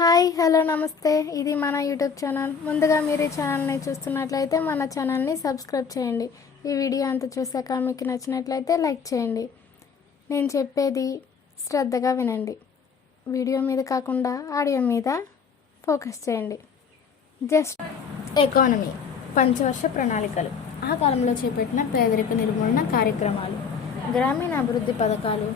Hi hello నమస్తే. ఇది మన యూట్యూబ్ ఛానల్. ముందుగా మీరు ఈ ఛానల్ని చూస్తున్నట్లయితే మన ఛానల్ని సబ్స్క్రైబ్ చేయండి. ఈ వీడియో అంతా చూసాక మీకు నచ్చినట్లయితే లైక్ చేయండి. నేను చెప్పేది శ్రద్ధగా వినండి. వీడియో మీద కాకుండా ఆడియో మీద ఫోకస్ చేయండి. జస్ట్ ఎకానమీ పంచవర్ష ప్రణాళికలు, ఆ కాలంలో చేపట్టిన పేదరిక నిర్మూలన కార్యక్రమాలు, గ్రామీణ అభివృద్ధి పథకాలు.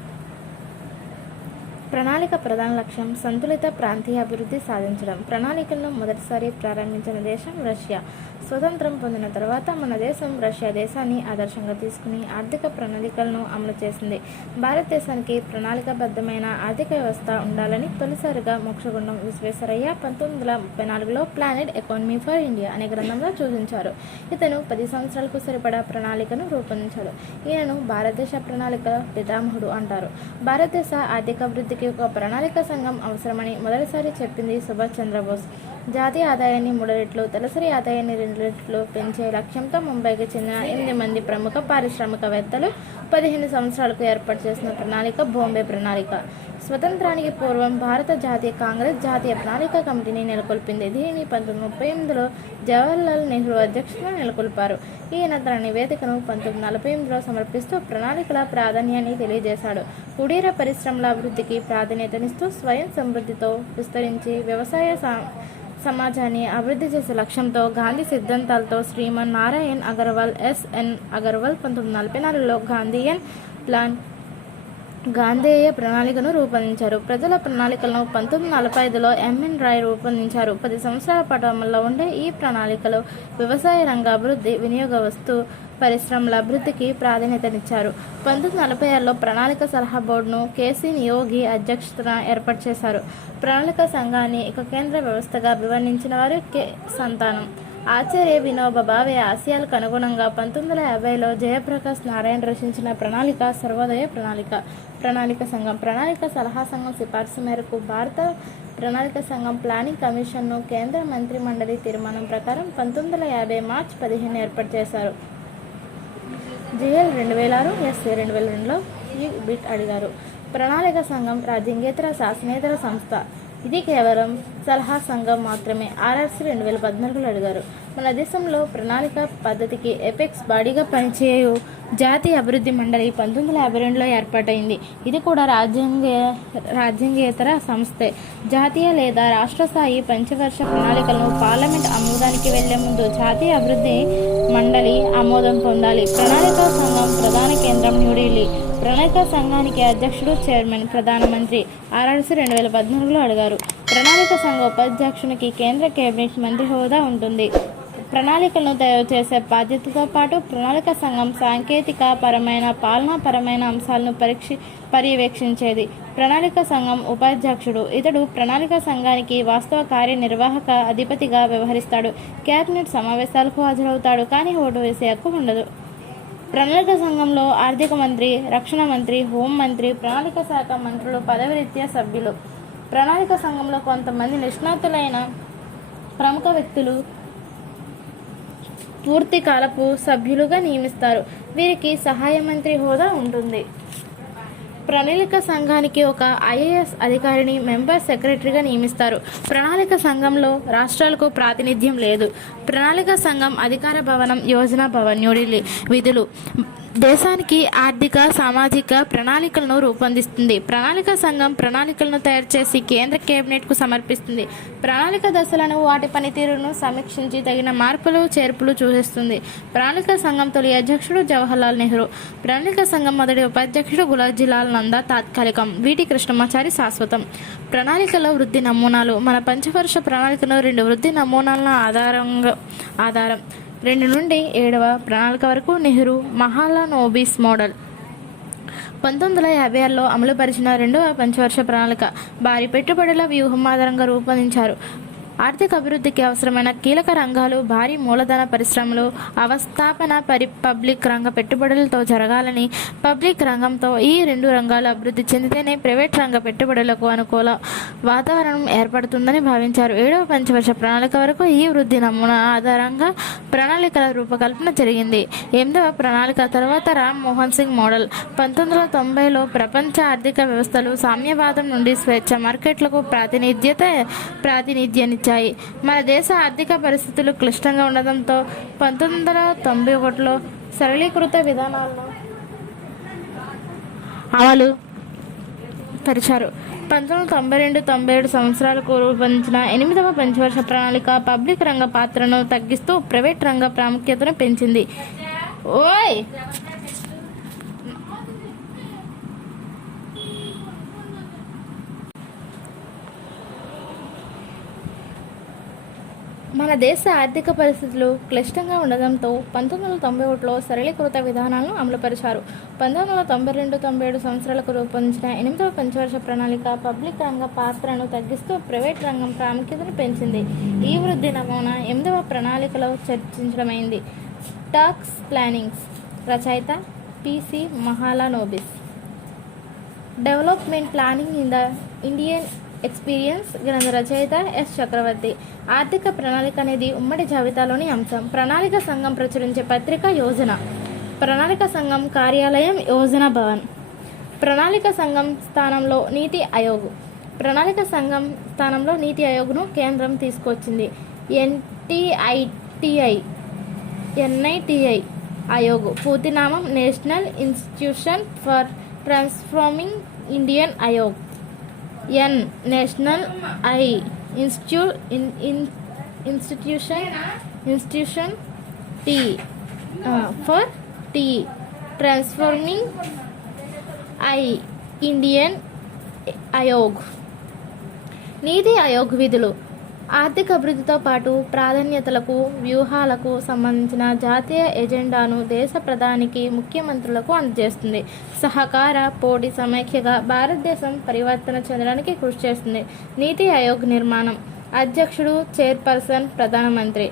ప్రణాళిక ప్రధాన లక్ష్యం సంతులిత ప్రాంతీయ అభివృద్ధి సాధించడం. ప్రణాళికలను మొదటిసారి ప్రారంభించిన దేశం రష్యా. స్వతంత్రం పొందిన తర్వాత మన దేశం రష్యా దేశాన్ని ఆదర్శంగా తీసుకుని ఆర్థిక ప్రణాళికలను అమలు చేసింది. భారతదేశానికి ప్రణాళికాబద్ధమైన ఆర్థిక వ్యవస్థ ఉండాలని తొలిసారిగా మోక్షగుండం విశ్వేశ్వరయ్య 1934లో ప్లానెట్ ఎకానమీ ఫర్ ఇండియా అనే గ్రంథంలో సూచించారు. ఇతను 10 సంవత్సరాలకు సరిపడా ప్రణాళికను రూపొందించాడు. ఈయనను భారతదేశ ప్రణాళిక పితామహుడు అంటారు. భారతదేశ ఆర్థిక అభివృద్ధికి ఒక ప్రణాళిక సంఘం అవసరమని మొదటిసారి చెప్పింది సుభాష్ చంద్రబోస్. జాతీయ ఆదాయాన్ని 3 రెట్లు, తలసరి ఆదాయాన్ని 2 రెట్లు పెంచే లక్ష్యంతో ముంబైకి చెందిన 8 మంది ప్రముఖ పారిశ్రామికవేత్తలు 15 సంవత్సరాలకు ఏర్పాటు చేసిన ప్రణాళిక బాంబే ప్రణాళిక. స్వతంత్రానికి పూర్వం భారత జాతీయ కాంగ్రెస్ జాతీయ ప్రణాళిక కమిటీని నెలకొల్పింది. దీనిని 1938లో జవహర్లాల్ నెహ్రూ అధ్యక్షతన నెలకొల్పారు. ఈయన తన నివేదికను 1948లో సమర్పిస్తూ ప్రణాళికల ప్రాధాన్యాన్ని తెలియజేశాడు. కుటీర పరిశ్రమల అభివృద్ధికి ప్రాధాన్యతనిస్తూ స్వయం సమృద్ధితో విస్తరించి వ్యవసాయ సమాజాన్ని అభివృద్ధి చేసే లక్ష్యంతో గాంధీ సిద్ధాంతాలతో శ్రీమన్ నారాయణ్ అగర్వాల్ ఎస్ఎన్ అగర్వాల్ 1944లో గాంధేయ ప్రణాళికను రూపొందించారు. ప్రజల ప్రణాళికలను 1945లో ఎంఎన్ రాయ్ రూపొందించారు. 10 సంవత్సరాల పాటు అమల్లో ఉండే ఈ ప్రణాళికలో వ్యవసాయ రంగ అభివృద్ధి, వినియోగ వస్తు పరిశ్రమల అభివృద్ధికి ప్రాధాన్యతనిచ్చారు. 1946లో ప్రణాళిక సలహా బోర్డును కేసీ నియోగి అధ్యక్షతన ఏర్పాటు చేశారు. ప్రణాళిక సంఘాన్ని ఒక కేంద్ర వ్యవస్థగా అభివర్ణించిన వారు కె సంతానం. ఆచార్య వినోబా భావే ఆశయాలకు అనుగుణంగా 1950లో జయప్రకాష్ నారాయణ్ రచించిన ప్రణాళిక సర్వోదయ ప్రణాళిక సంఘం. ప్రణాళిక సలహా సంఘం సిఫార్సు మేరకు భారత ప్రణాళిక సంఘం ప్లానింగ్ కమిషన్ను కేంద్ర మంత్రి మండలి తీర్మానం ప్రకారం 1950 మార్చి 15 ఏర్పాటు చేశారు. జిఎల్ 2006, ఎస్ఏ 2002లో ఈ బిట్ అడిగారు. ప్రణాళిక సంఘం రాజ్యాంగేతర శాసనేతర సంస్థ. ఇది కేవలం సలహా సంఘం మాత్రమే. ఆర్ఆర్సీ 2014లో అడిగారు. మన దేశంలో ప్రణాళిక పద్ధతికి ఎపెక్స్ బాడీగా పనిచేయు జాతీయ అభివృద్ధి మండలి 1952లో ఏర్పాటైంది. ఇది కూడా రాజ్యాంగేతర సంస్థే. జాతీయ లేదా రాష్ట్ర స్థాయి పంచవర్ష ప్రణాళికలను పార్లమెంట్ ఆమోదానికి వెళ్లే ముందు జాతీయ అభివృద్ధి మండలి ఆమోదం పొందాలి. ప్రణాళిక సంఘం ప్రధాన కేంద్రం న్యూఢిల్లీ. ప్రణాళిక సంఘానికి అధ్యక్షుడు, చైర్మన్ ప్రధానమంత్రి. ఆర్ఆర్సీ 2014లో అడిగారు. ప్రణాళిక సంఘ ఉపాధ్యక్షునికి కేంద్ర కేబినెట్ మంత్రి హోదా ఉంటుంది. ప్రణాళికలను తయారు చేసే బాధ్యతతో పాటు ప్రణాళిక సంఘం సాంకేతిక పరమైన, పాలనాపరమైన అంశాలను పర్యవేక్షించేది. ప్రణాళిక సంఘం ఉపాధ్యక్షుడు. ఇతడు ప్రణాళిక సంఘానికి వాస్తవ కార్యనిర్వాహక అధిపతిగా వ్యవహరిస్తాడు. కేబినెట్ సమావేశాలకు హాజరవుతాడు, కానీ ఓటు వేసే హక్కు ఉండదు. ప్రణాళిక సంఘంలో ఆర్థిక మంత్రి, రక్షణ మంత్రి, హోంమంత్రి, ప్రణాళిక శాఖ మంత్రులు పదవిరీత్యా సభ్యులు. ప్రణాళిక సంఘంలో కొంతమంది నిష్ణాతులైన ప్రముఖ వ్యక్తులు పూర్తి కాలపు సభ్యులుగా నియమిస్తారు. వీరికి సహాయ మంత్రి హోదా ఉంటుంది. ప్రణాళిక సంఘానికి ఒక ఐఏఎస్ అధికారిని మెంబర్ సెక్రటరీగా నియమిస్తారు. ప్రణాళిక సంఘంలో రాష్ట్రాలకు ప్రాతినిధ్యం లేదు. ప్రణాళిక సంఘం అధికార భవనం యోజనా భవన్, న్యూఢిల్లీ. విధులు: దేశానికి ఆర్థిక, సామాజిక ప్రణాళికలను రూపొందిస్తుంది. ప్రణాళిక సంఘం ప్రణాళికలను తయారు చేసి కేంద్ర కేబినెట్కు సమర్పిస్తుంది. ప్రణాళిక దశలను, వాటి పనితీరును సమీక్షించి తగిన మార్పులు చేర్పులు సూచిస్తుంది. ప్రణాళిక సంఘం తొలి అధ్యక్షుడు జవహర్లాల్ నెహ్రూ. ప్రణాళిక సంఘం మొదటి ఉపాధ్యక్షుడు గులాజీలాల్ నందా తాత్కాలికం. వీటి కృష్ణమాచారి శాశ్వతం. ప్రణాళికలో వృద్ధి నమూనాలు. మన పంచవర్ష ప్రణాళికను 2 వృద్ధి నమూనాల ఆధారం 2 నుండి 7వ ప్రణాళిక వరకు నెహ్రూ మహాలనోబిస్ మోడల్. 1956లో అమలుపరిచిన 2వ పంచవర్ష ప్రణాళిక భారీ పెట్టుబడుల వ్యూహం ఆధారంగా రూపొందించారు. ఆర్థిక అభివృద్ధికి అవసరమైన కీలక రంగాలు భారీ మూలధన పరిశ్రమలు అవస్థాపన పబ్లిక్ రంగ పెట్టుబడులతో జరగాలని, పబ్లిక్ రంగంతో ఈ రెండు రంగాలు అభివృద్ధి చెందితేనే ప్రైవేట్ రంగ పెట్టుబడులకు అనుకూల వాతావరణం ఏర్పడుతుందని భావించారు. 7వ పంచవర్ష ప్రణాళిక వరకు ఈ వృద్ధి నమూనా ఆధారంగా ప్రణాళికల రూపకల్పన జరిగింది. 8వ ప్రణాళిక తర్వాత రామ్ మోహన్ సింగ్ మోడల్ 1990లో ప్రపంచ ఆర్థిక వ్యవస్థలు సామ్యవాదం నుండి స్వేచ్ఛ మార్కెట్లకు ప్రాతినిధ్యాన్నిచ్చాయి. మన దేశ ఆర్థిక పరిస్థితులు క్లిష్టంగా ఉండడంతో 1991లో సరళీకృత విధానాలను అమలు పరిచారు. 1992-97 సంవత్సరాలకు రూపొందించిన 8వ పంచవర్ష ప్రణాళిక పబ్లిక్ రంగ పాత్రను తగ్గిస్తూ ప్రైవేట్ రంగ ప్రాముఖ్యతను పెంచింది. మన దేశ ఆర్థిక పరిస్థితులు క్లిష్టంగా ఉండడంతో 1991లో సరళీకృత విధానాలను అమలుపరిచారు. 1992-97 సంవత్సరాలకు రూపొందించిన 8వ పంచవర్ష ప్రణాళిక పబ్లిక్ రంగ పాత్రను తగ్గిస్తూ ప్రైవేట్ రంగం ప్రాముఖ్యతను పెంచింది. ఈ వృద్ధి నమూనా 8వ ప్రణాళికలో చర్చించడమైంది. టాక్స్ ప్లానింగ్స్ రచయిత PC Mahalanobis. Development planning in the Indian experience గ్రంథ రచయిత ఎస్ చక్రవర్తి. ఆర్థిక ప్రణాళిక అనేది ఉమ్మడి జాబితాలోని అంశం. ప్రణాళిక సంఘం ప్రచురించే పత్రిక యోజన. ప్రణాళిక సంఘం కార్యాలయం యోజన భవన్. ప్రణాళిక సంఘం స్థానంలో నీతి ఆయోగ్. ప్రణాళిక సంఘం స్థానంలో నీతి ఆయోగ్ను కేంద్రం తీసుకొచ్చింది. ఎన్ఐటిఐ ఆయోగ్ పూర్తినామం national institution for transforming Indian Aayog. National institution for transforming Indian Aayog. NITI Aayog విధులు ఆర్థిక అభివృద్ధితో పాటు ప్రాధాన్యతలకు వ్యూహాలకు సంబంధించిన జాతీయ ఎజెండాను దేశ ప్రధానికి ముఖ్యమంత్రులకు అందజేస్తుంది. సహకార పోటీ సమైక్యగా భారతదేశం పరివర్తన చెందడానికి కృషి చేస్తుంది. నీతి ఆయోగ్ నిర్మాణం. అధ్యక్షుడు, చైర్పర్సన్ ప్రధానమంత్రి,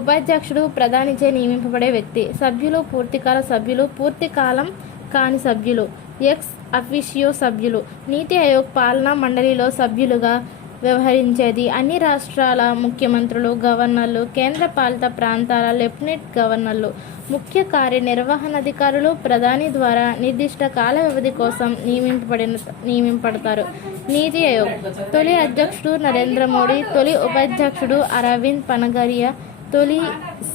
ఉపాధ్యక్షుడు ప్రధానిచే నియమింపబడే వ్యక్తి, సభ్యులు పూర్తికాల సభ్యులు, పూర్తికాలం కాని సభ్యులు, ఎక్స్ అఫిషియో సభ్యులు. నీతి ఆయోగ్ పాలనా మండలిలో సభ్యులుగా వ్యవహరించేది. అన్ని రాష్ట్రాల ముఖ్యమంత్రులు, గవర్నర్లు, కేంద్ర పాలిత ప్రాంతాల లెఫ్టినెంట్ గవర్నర్లు, ముఖ్య కార్యనిర్వహణాధికారులు ప్రధాని ద్వారా నిర్దిష్ట కాల వ్యవధి కోసం నియమింపబడతారు. నీతి ఆయోగ్ తొలి అధ్యక్షుడు నరేంద్ర మోడీ, తొలి ఉపాధ్యక్షుడు అరవింద్ పనగరియా, తొలి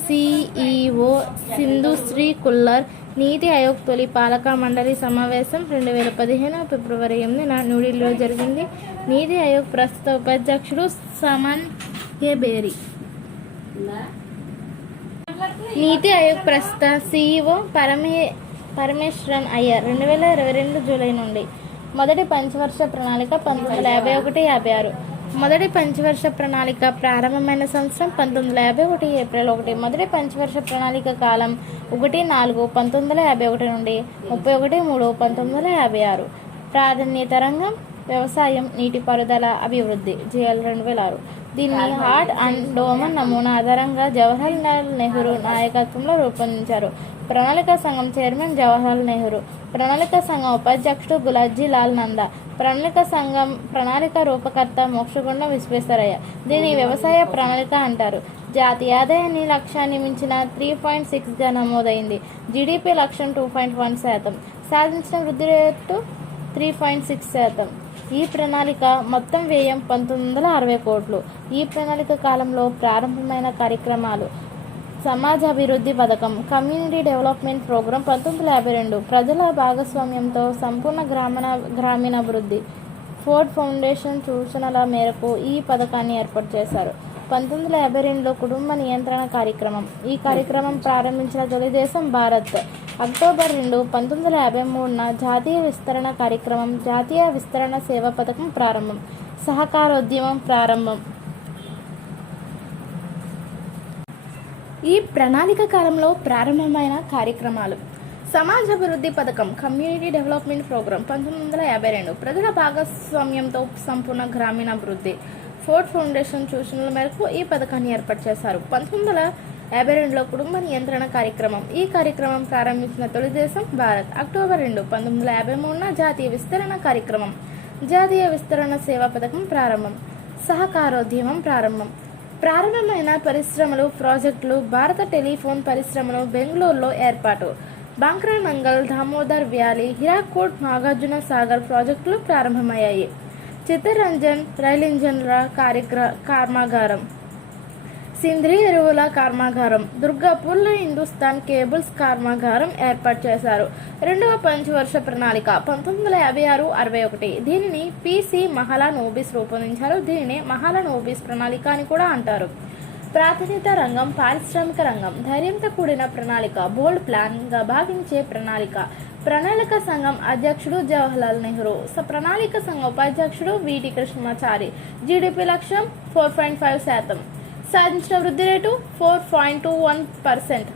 సిఇఓ సింధుశ్రీ కుల్లర్. నీతి ఆయోగ్ తొలి పాలక మండలి సమావేశం 2015 ఫిబ్రవరి 8న న్యూఢిల్లీలో జరిగింది. నీతి ఆయోగ్ ప్రస్తుత ఉపాధ్యక్షుడు సమన్ కే బేరీ. నీతి ఆయోగ్ ప్రస్తుత సిఇఓ పరమేశ్వరన్ అయ్యర్. 2022 జూలై నుండి. మొదటి పంచవర్ష ప్రణాళిక 1951-56. మొదటి పంచవర్ష ప్రణాళిక ప్రారంభమైన సంవత్సరం 1951 ఏప్రిల్ 1. మొదటి పంచవర్ష ప్రణాళిక కాలం 1-4 1951 నుండి 31-3 1956. ప్రాధాన్యత రంగం వ్యవసాయం, నీటిపారుదల, అభివృద్ధి. జిఎల్ 2006. దీన్ని హార్ట్ అండ్ డోమన్ నమూనా ఆధారంగా జవహర్లాల్ నెహ్రూ నాయకత్వంలో రూపొందించారు. ప్రణాళిక సంఘం చైర్మన్ జవహర్లాల్ నెహ్రూ. ప్రణాళిక సంఘం ఉపాధ్యక్షుడు గులాజీ లాల్ నందా. ప్రణాళిక సంఘం ప్రణాళిక రూపకర్త మోక్షగుండం విశ్వేశ్వరయ్య. దీన్ని వ్యవసాయ ప్రణాళిక అంటారు. జాతీయ ఆదాయాన్ని లక్ష్యాన్ని మించిన 3.6గా నమోదైంది. జీడిపి లక్ష్యం 2.1%, సాధించిన వృద్ధి రేటు 3.6%. ఈ ప్రణాళిక మొత్తం వ్యయం 1960 కోట్లు. ఈ ప్రణాళిక కాలంలో ప్రారంభమైన కార్యక్రమాలు: సమాజ అభివృద్ధి పథకం, కమ్యూనిటీ డెవలప్మెంట్ ప్రోగ్రాం 1952, ప్రజల భాగస్వామ్యంతో సంపూర్ణ గ్రామీణాభివృద్ధి. ఫోర్డ్ ఫౌండేషన్ సూచనల మేరకు ఈ పథకాన్ని ఏర్పాటు చేశారు. 1952లో కుటుంబ నియంత్రణ కార్యక్రమం. ఈ కార్యక్రమం ప్రారంభించిన తొలి దేశం భారత్. అక్టోబర్ 2, 1953న జాతీయ విస్తరణ కార్యక్రమం, జాతీయ విస్తరణ సేవా పథకం ప్రారంభం. సహకారోద్యమం ప్రారంభం. ఈ ప్రణాళిక కాలంలో ప్రారంభమైన కార్యక్రమాలు: సమాజాభివృద్ధి పథకం, కమ్యూనిటీ డెవలప్మెంట్ ప్రోగ్రాం 1952, ప్రజల భాగస్వామ్యంతో సంపూర్ణ గ్రామీణాభివృద్ధి. ఫోర్డ్ ఫౌండేషన్ సూచనల మేరకు ఈ పథకాన్ని ఏర్పాటు చేశారు. 1952లో కుటుంబ నియంత్రణ కార్యక్రమం. ఈ కార్యక్రమం ప్రారంభించిన తొలి దేశం భారత్. అక్టోబర్ 2, 1953న జాతీయ విస్తరణ కార్యక్రమం. జాతీయ విస్తరణ సేవా పథకం ప్రారంభం. సహకారోద్యమం ప్రారంభమైన పరిశ్రమలు, ప్రాజెక్టులు. భారత టెలిఫోన్ పరిశ్రమను బెంగళూరులో ఏర్పాటు. బాంక్రా నంగల్, దామోదర్ వ్యాలీ, హీరాకోట్, నాగార్జున సాగర్ ప్రాజెక్టులు ప్రారంభమయ్యాయి. చిత్తరంజన్ రైలింజన్ల కర్మాగారం, సింద్రి ఎరువుల కర్మాగారం, దుర్గాపూర్లో హిందుస్థాన్ కేబుల్స్ కర్మాగారం ఏర్పాటు చేశారు. రెండవ పంచవర్ష ప్రణాళిక 1956-61. దీనిని పిసి మహాలనోబిస్ రూపొందించారు. దీనినే మహాలనోబిస్ ప్రణాళిక అని కూడా అంటారు. ప్రాధాన్యత రంగం పారిశ్రామిక రంగం. ధైర్యంతో కూడిన ప్రణాళిక, బోల్డ్ ప్లాన్ గా భావించే ప్రణాళిక. ప్రణాళిక సంఘం అధ్యక్షుడు జవహర్లాల్ నెహ్రూ. ప్రణాళిక సంఘం ఉపాధ్యక్షుడు విటి కృష్ణమాచారి. జీడిపి లక్ష్యం 4.5%. సాధించిన వృద్ధి రేటు 4.21%.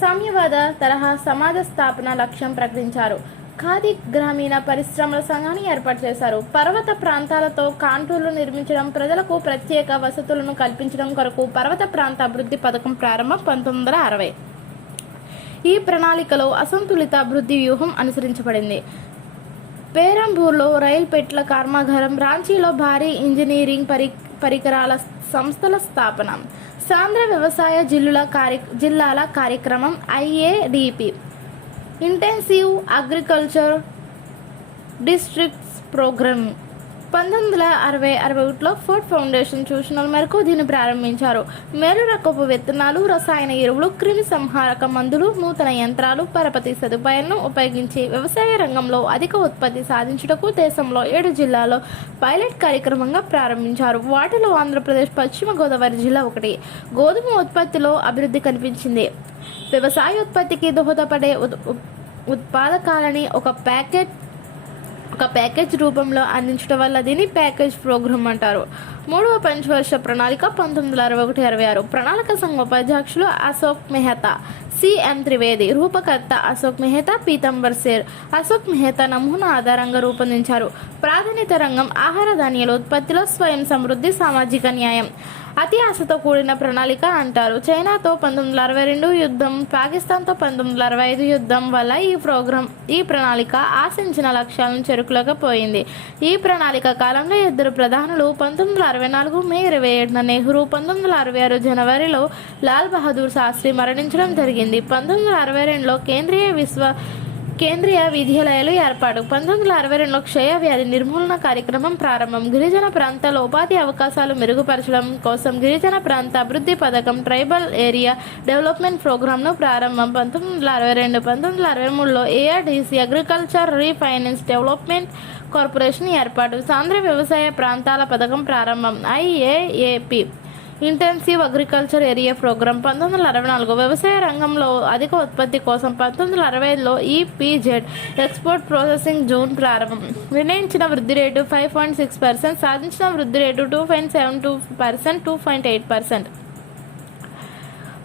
సామ్యవాద తరహా సమాజ స్థాపన లక్ష్యం ప్రకటించారు. ఖాదీ గ్రామీణ పరిశ్రమల సంఘాన్ని ఏర్పాటు చేశారు. పర్వత ప్రాంతాలతో కాంటూర్లు నిర్మించడం, ప్రజలకు ప్రత్యేక వసతులను కల్పించడం కొరకు పర్వత ప్రాంత అభివృద్ధి పథకం ప్రారంభం 1960. ఈ ప్రణాళికలో అసంతులిత అభివృద్ధి వ్యూహం అనుసరించబడింది. పేరంబూర్లో రైలు పెట్ల కర్మాగారం, రాంచీలో భారీ ఇంజనీరింగ్ పరికరాల సంస్థల స్థాపన. సాంద్ర వ్యవసాయ జిల్లాల కార్యక్రమం IADP. Intensive agriculture districts programme. 1960-61లో ఫోర్డ్ ఫౌండేషన్ సూచనల మేరకు దీన్ని ప్రారంభించారు. మేలు రకపు విత్తనాలు, రసాయన ఎరువులు, క్రిమి సంహారక మందులు, నూతన యంత్రాలు, పరపతి సదుపాయాలను ఉపయోగించి వ్యవసాయ రంగంలో అధిక ఉత్పత్తి సాధించుటకు దేశంలో 7 జిల్లాల్లో పైలట్ కార్యక్రమంగా ప్రారంభించారు. వాటిలో ఆంధ్రప్రదేశ్, పశ్చిమ గోదావరి జిల్లా ఒకటి. గోధుమ ఉత్పత్తిలో అభివృద్ధి కనిపించింది. వ్యవసాయ ఉత్పత్తికి దోహదపడే ఉత్పాదకాలని ఒక ప్యాకేజ్ రూపంలో అందించడం వల్ల దీన్ని ప్యాకేజ్ ప్రోగ్రామ్ అంటారు. మూడవ పంచవర్ష ప్రణాళిక 1961-66. ప్రణాళిక సంఘ ఉపాధ్యక్షులు అశోక్ మెహతా, సిఎం త్రివేది. రూపకర్త అశోక్ మెహతా, పీతాంబర్ సేర్. అశోక్ మెహతా నమూనా ఆధారంగా రూపొందించారు. ప్రాధాన్యత రంగం ఆహార ధాన్యాల ఉత్పత్తిలో స్వయం సమృద్ధి, సామాజిక న్యాయం. అతి ఆశతో కూడిన ప్రణాళిక అంటారు. చైనాతో 1962 యుద్ధం, పాకిస్తాన్తో 1965 యుద్ధం వల్ల ఈ ప్రణాళిక ఆశించిన లక్ష్యాలను చేరుకోలేకపోయింది. ఈ ప్రణాళిక కాలంలో 2 ప్రధానులు 1964 మే 27న నెహ్రూ, 1966 జనవరిలో లాల్ బహదూర్ శాస్త్రి మరణించడం జరిగింది. 1962లో కేంద్రీయ విద్యాలయాలు ఏర్పాటు. 1962లో క్షయ వ్యాధి నిర్మూలన కార్యక్రమం ప్రారంభం. గిరిజన ప్రాంతాల ఉపాధి అవకాశాలు మెరుగుపరచడం కోసం గిరిజన ప్రాంత అభివృద్ధి పథకం, ట్రైబల్ ఏరియా డెవలప్మెంట్ ప్రోగ్రాంను ప్రారంభం. 1962-1963లో ఏఆర్డీసీ అగ్రికల్చర్ రీఫైనాన్స్ డెవలప్మెంట్ కార్పొరేషన్ ఏర్పాటు. సాంద్ర వ్యవసాయ ప్రాంతాల పథకం ప్రారంభం. ఐఏఏపి ఇంటెన్సివ్ అగ్రికల్చర్ ఏరియా ప్రోగ్రాం. 1964 వ్యవసాయ రంగంలో అధిక ఉత్పత్తి కోసం 1965లో ఈపీజెడ్ ఎక్స్పోర్ట్ ప్రాసెసింగ్ జోన్ ప్రారంభం. నిర్ణయించిన వృద్ధి రేటు 5.6%. సాధించిన వృద్ధి రేటు 2.72%, 2.8%.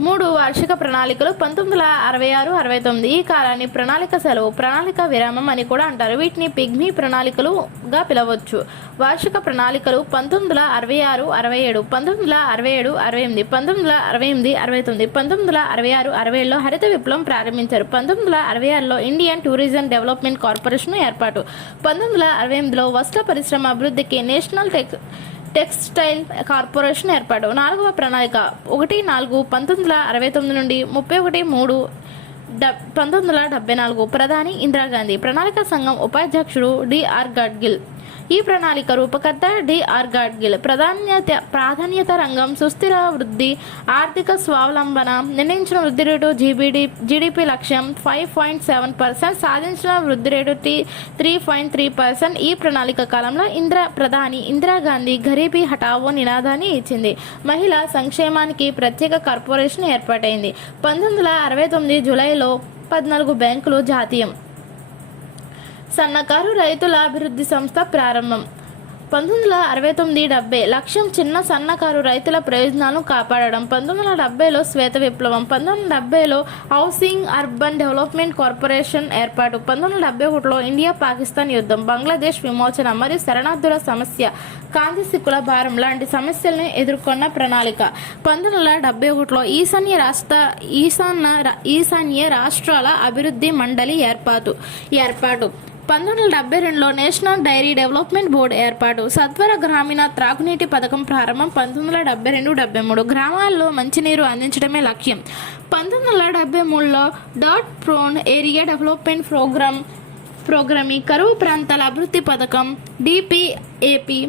3 వార్షిక ప్రణాళికలు 1966-69. ఈ కాలాన్ని ప్రణాళిక సెలవు, ప్రణాళిక విరామం అని కూడా అంటారు. వీటిని పిగ్మీ ప్రణాళికలుగా పిలవచ్చు. వార్షిక ప్రణాళికలు 1966-67, 1967-68, 1968-69, 1966-67లో హరిత విప్లవం ప్రారంభించారు. 1966లో ఇండియన్ టూరిజం డెవలప్మెంట్ కార్పొరేషన్ ఏర్పాటు. 1968లో వస్త్ర పరిశ్రమ అభివృద్ధికి నేషనల్ టెక్స్టైల్ కార్పొరేషన్ ఏర్పాటు. 4వ ప్రణాళిక 1-4, 1969 నుండి 31-3, 1974. ప్రధాని ఇందిరాగాంధీ. ప్రణాళిక సంఘం ఉపాధ్యక్షుడు డిఆర్ గడ్గిల్. ఈ ప్రణాళిక రూపకర్త డిఆర్ గడ్గిల్. ప్రాధాన్యత రంగం సుస్థిర వృద్ధి, ఆర్థిక స్వావలంబన. నిర్ణయించిన వృద్ధి రేటు జీడిపి లక్ష్యం 5.7%. సాధించిన వృద్ధి రేటు 3.3%. ఈ ప్రణాళిక కాలంలో ప్రధాని ఇందిరాగాంధీ గరీబీ హఠావో నినాదాన్ని ఇచ్చింది. మహిళా సంక్షేమానికి ప్రత్యేక కార్పొరేషన్ ఏర్పాటైంది. 1969 జూలైలో 14 బ్యాంకులు జాతీయం. సన్నకారు రైతుల అభివృద్ధి సంస్థ ప్రారంభం. 1969-70 లక్ష్యం చిన్న సన్నకారు రైతుల ప్రయోజనాలను కాపాడడం. 1970లో శ్వేత విప్లవం. 1970లో హౌసింగ్ అర్బన్ డెవలప్మెంట్ కార్పొరేషన్ ఏర్పాటు. 1971లో ఇండియా పాకిస్తాన్ యుద్ధం, బంగ్లాదేశ్ విమోచన మరియు శరణార్థుల సమస్య, కాంతి సిక్కుల భారం లాంటి సమస్యలను ఎదుర్కొన్న ప్రణాళిక. 1971లో ఈశాన్య రాష్ట్రాల అభివృద్ధి మండలి ఏర్పాటు. 1972లో నేషనల్ డైరీ డెవలప్మెంట్ బోర్డు ఏర్పాటు. సత్వర గ్రామీణ త్రాగునీటి పథకం ప్రారంభం. 1972-73 గ్రామాల్లో మంచినీరు అందించడమే లక్ష్యం. 1973లో డాట్ ప్రోన్ ఏరియా డెవలప్మెంట్ ప్రోగ్రామ్ కరువు ప్రాంతాల అభివృద్ధి పథకం డిపిఏపి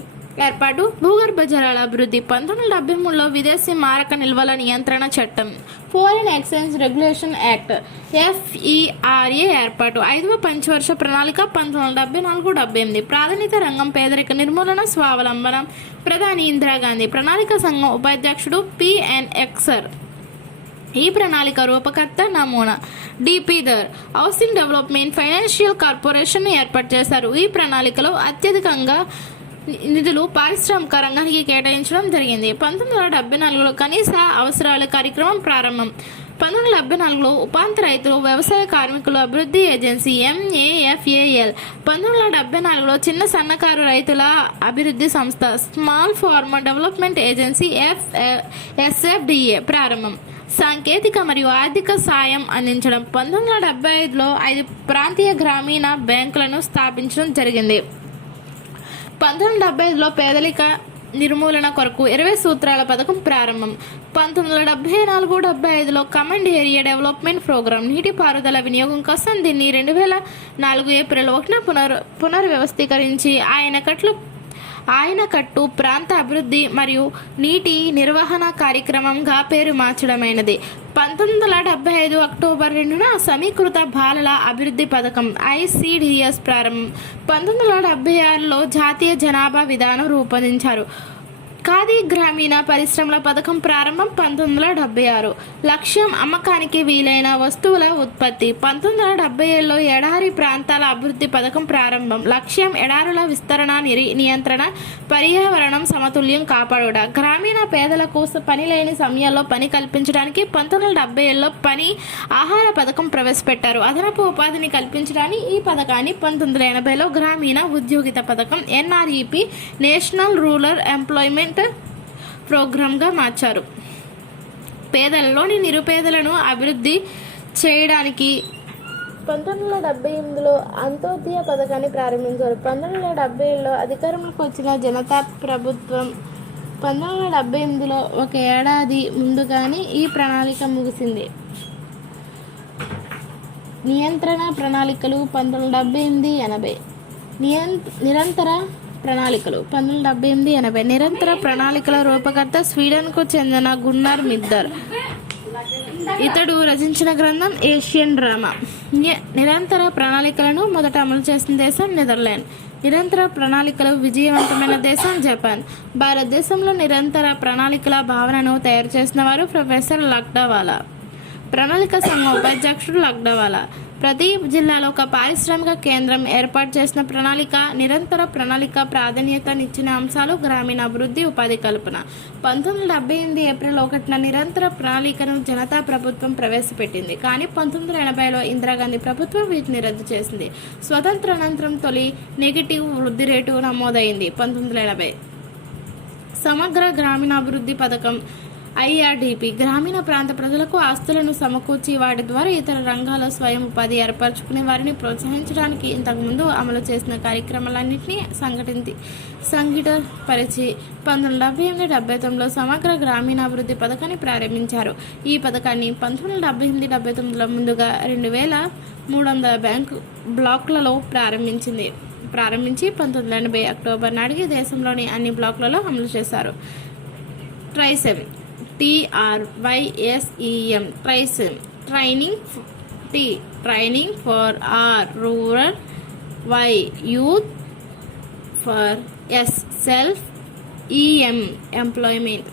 ఏర్పాటు. భూగర్భ జలాల అభివృద్ధి. 1973లో విదేశీ మారక నిల్వల నియంత్రణ చట్టం foreign exchange regulation act FERA ఏర్పాటు. 5వ పంచవర్ష ప్రణాళిక 1974-78 ప్రాధాన్యత రంగం పేదరిక నిర్మూలన స్వావలంబన. ప్రధాని ఇందిరాగాంధీ. ప్రణాళిక సంఘం ఉపాధ్యక్షుడు PN-ఎక్సర్. ఈ ప్రణాళిక రూపకర్త నమూనా DP దర్. హౌసింగ్ డెవలప్మెంట్ ఫైనాన్షియల్ కార్పొరేషన్ ఏర్పాటు చేశారు. ఈ ప్రణాళికలో అత్యధికంగా నిధులు పారిశ్రామిక రంగానికి కేటాయించడం జరిగింది. 1974లో కనీస అవసరాల కార్యక్రమం ప్రారంభం. 1974లో ఉపాంత రైతులు వ్యవసాయ కార్మికుల అభివృద్ధి ఏజెన్సీ MAFAL. 1974లో చిన్న సన్నకారు రైతుల అభివృద్ధి సంస్థ small farmer development agency SFDA ప్రారంభం. సాంకేతిక మరియు ఆర్థిక సాయం అందించడం. 1975లో 5 ప్రాంతీయ గ్రామీణ బ్యాంకులను స్థాపించడం జరిగింది. 1975లో పేదరిక నిర్మూలన కొరకు 20 సూత్రాల పథకం ప్రారంభం. 1974-75లో కమాండ్ ఏరియా డెవలప్మెంట్ ప్రోగ్రాం నీటిపారుదల వినియోగం కోసం దీన్ని 2004 ఏప్రిల్ 1న పునర్వ్యవస్థీకరించి ఆయనకట్టు ప్రాంత అభివృద్ధి మరియు నీటి నిర్వహణ కార్యక్రమంగా పేరు మార్చడమైనది. 1975 అక్టోబర్ 2న సమీకృత బాలల అభివృద్ధి పథకం ICDS ప్రారంభం. 1976లో జాతీయ జనాభా విధానం రూపొందించారు. ఖాదీ గ్రామీణ పరిశ్రమల పథకం ప్రారంభం. 1976 లక్ష్యం అమ్మకానికి వీలైన వస్తువుల ఉత్పత్తి. 1977లో ఎడారి ప్రాంతాల అభివృద్ధి పథకం ప్రారంభం. లక్ష్యం ఎడారుల విస్తరణ నియంత్రణ, పర్యావరణం సమతుల్యం కాపాడుట. గ్రామీణ పేదలకు పని లేని సమయాల్లో పని కల్పించడానికి 1977లో పని ఆహార పథకం ప్రవేశపెట్టారు. అదనపు ఉపాధిని కల్పించడానికి ఈ పథకాన్ని 1980లో గ్రామీణ ఉద్యోగిత పథకం NREP నేషనల్ రూరల్ ఎంప్లాయ్మెంట్ ప్రోగ్రామ్గా మార్చారు. పేదలలోని నిరుపేదలను అభివృద్ధి చేయడానికి 1978లో అంత్యోదయ పథకాన్ని ప్రారంభించారు. 1970లో అధికారంలోకి వచ్చిన జనతా ప్రభుత్వం 1978లో ఒక ఏడాది ముందుగానే ఈ ప్రణాళిక ముగిసింది. నియంత్రణ ప్రణాళికలు 1978-80 నిరంతర ప్రణాళికలు 1978-80 నిరంతర ప్రణాళికల రూపకర్త స్వీడన్కు చెందిన గున్నార్ మిద్దర్. ఇతడు రచించిన గ్రంథం ఏషియన్ డ్రామా. నిరంతర ప్రణాళికలను మొదట అమలు చేసిన దేశం నెదర్లాండ్. నిరంతర ప్రణాళికలు విజయవంతమైన దేశం జపాన్. భారతదేశంలో నిరంతర ప్రణాళికల భావనను తయారు చేసిన వారు ప్రొఫెసర్ లక్డావాలా. ప్రణాళిక సంఘం ఉపాధ్యక్షుడు లక్డావాలా. ప్రతి జిల్లాలో ఒక పారిశ్రామిక కేంద్రం ఏర్పాటు చేసిన ప్రణాళిక. నిరంతర ప్రణాళిక ప్రాధాన్యతనిచ్చిన అంశాలు గ్రామీణ అభివృద్ధి, ఉపాధి కల్పన. 1978 ఏప్రిల్ 1న నిరంతర ప్రణాళికను జనతా ప్రభుత్వం ప్రవేశపెట్టింది. కానీ 1980లో ఇందిరాగాంధీ ప్రభుత్వం వీటిని రద్దు చేసింది. స్వతంత్రానంతరం తొలి నెగిటివ్ వృద్ధి రేటు నమోదైంది. 1980 సమగ్ర గ్రామీణాభివృద్ధి పథకం IRDP గ్రామీణ ప్రాంత ప్రజలకు ఆస్తులను సమకూర్చి వాటి ద్వారా ఇతర రంగాల్లో స్వయం ఉపాధి ఏర్పరచుకునే వారిని ప్రోత్సహించడానికి ఇంతకుముందు అమలు చేసిన కార్యక్రమాలన్నింటినీ సంఘటితపరిచి 1978-79లో సమగ్ర గ్రామీణాభివృద్ధి పథకాన్ని ప్రారంభించారు. ఈ పథకాన్ని 1978-79లో ముందుగా 2300 బ్యాంకు బ్లాకులలో ప్రారంభించి 1980 అక్టోబర్ నాటికి దేశంలోని అన్ని బ్లాకులలో అమలు చేశారు. TRYSEM TRYSEM training for rural, Y youth, for S self employment.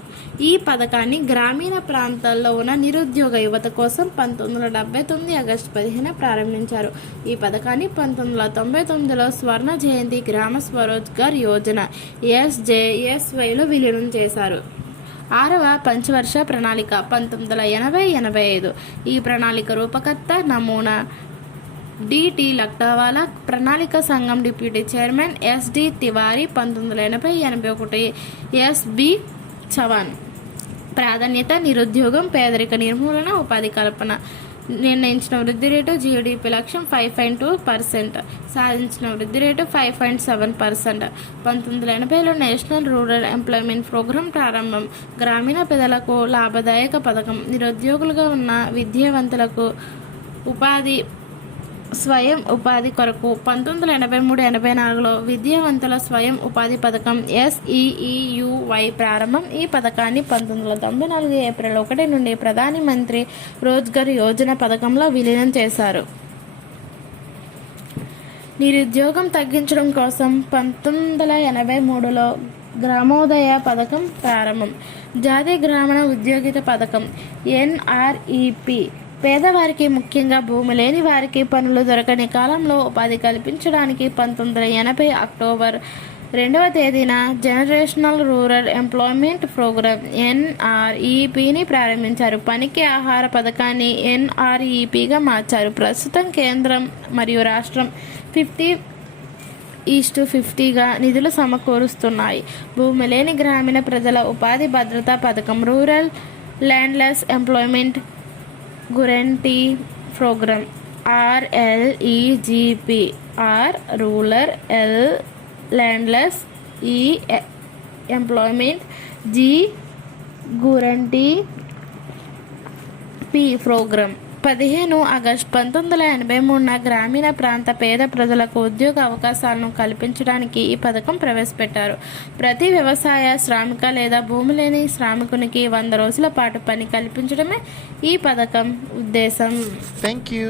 ఈ పథకాన్ని గ్రామీణ ప్రాంతాల్లో ఉన్న నిరుద్యోగ యువత కోసం 1979 ఆగస్టు 15 ప్రారంభించారు. ఈ పథకాన్ని 1999లో స్వర్ణ జయంతి గ్రామ స్వరోజ్గార్ యోజన SJSYలో విలీనం చేశారు. 6వ పంచవర్ష ప్రణాళిక 1980-85. ఈ ప్రణాళిక రూపకర్త నమూనా DT లక్టావాలా, ప్రణాళిక సంఘం deputy chairman SD Tiwari 1980-81. SB Chavan. ప్రాధాన్యత నిరుద్యోగం, పేదరిక నిర్మూలన, ఉపాధి కల్పన. నిర్ణయించిన వృద్ధి రేటు GDP లక్ష్యం 5.2%, సాధించిన వృద్ధి రేటు 5.7%. 1980లో నేషనల్ రూరల్ ఎంప్లాయ్మెంట్ ప్రోగ్రాం ప్రారంభం. గ్రామీణ పేదలకు లాభదాయక పథకం. నిరుద్యోగులుగా ఉన్న విద్యావంతులకు స్వయం ఉపాధి కొరకు 1983-84లో విద్యావంతుల స్వయం ఉపాధి పథకం SEEUY ప్రారంభం. ఈ పథకాన్ని 1994 ఏప్రిల్ 1 నుండి ప్రధాని మంత్రి రోజ్గర్ యోజన పథకంలో విలీనం చేశారు. నిరుద్యోగం తగ్గించడం కోసం 1983లో గ్రామోదయ పథకం ప్రారంభం. జాతీయ గ్రామీణ ఉద్యోగిత పథకం NREP పేదవారికి, ముఖ్యంగా భూమి లేని వారికి పనులు దొరకని కాలంలో ఉపాధి కల్పించడానికి 1980 అక్టోబర్ 2వ జనరేషనల్ రూరల్ ఎంప్లాయ్మెంట్ ప్రోగ్రాం NREPని ప్రారంభించారు. పనికి ఆహార పథకాన్ని NREPగా మార్చారు. ప్రస్తుతం కేంద్రం మరియు రాష్ట్రం 50:50గా నిధులు సమకూరుస్తున్నాయి. భూమి లేని గ్రామీణ ప్రజల ఉపాధి భద్రతా పథకం rural landless employment guarantee programme RLEGP rural landless employment guarantee programme. 15 August 1983 గ్రామీణ ప్రాంత పేద ప్రజలకు ఉద్యోగ అవకాశాలను కల్పించడానికి ఈ పథకం ప్రవేశపెట్టారు. ప్రతి వ్యవసాయ శ్రామిక లేదా భూమి లేని శ్రామికునికి 100 రోజుల పాటు పని కల్పించడమే ఈ పథకం ఉద్దేశం. Thank you.